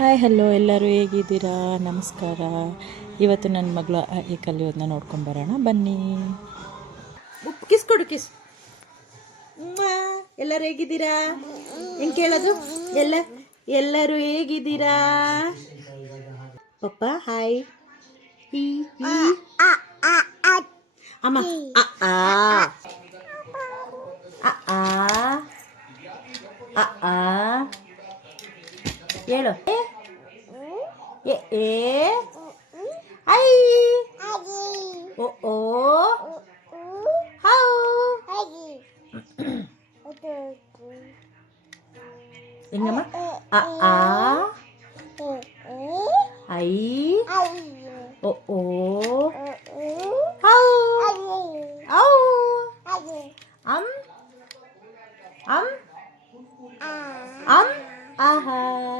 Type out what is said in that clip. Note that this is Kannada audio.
ಹಾಯ್, ಹಲೋ ಎಲ್ಲರೂ ಹೇಗಿದ್ದೀರಾ? ನಮಸ್ಕಾರ. ಇವತ್ತು ನನ್ನ ಮಗಳು ಆ ಈ ಕಲಿಯೋದನ್ನ ನೋಡ್ಕೊಂಬರೋಣ ಬನ್ನಿ. ಉಪ್ಪು ಕಿಸ್ ಕೊಡು, ಕಿಸ್. ಎಲ್ಲರೂ ಹೇಗಿದ್ದೀರಾ? ಹೆಂಗೆ ಕೇಳೋದು? ಎಲ್ಲ, ಎಲ್ಲರೂ ಹೇಗಿದ್ದೀರಾ? ಪಪ್ಪ, ಹಾಯ್. 예, 예. 하이. 하이. 오, 오. 하우. 하이. 인가마? 아, 아. 아이. 아이. 오, 오. 하우. 아우. 암. 암. 암. 아하.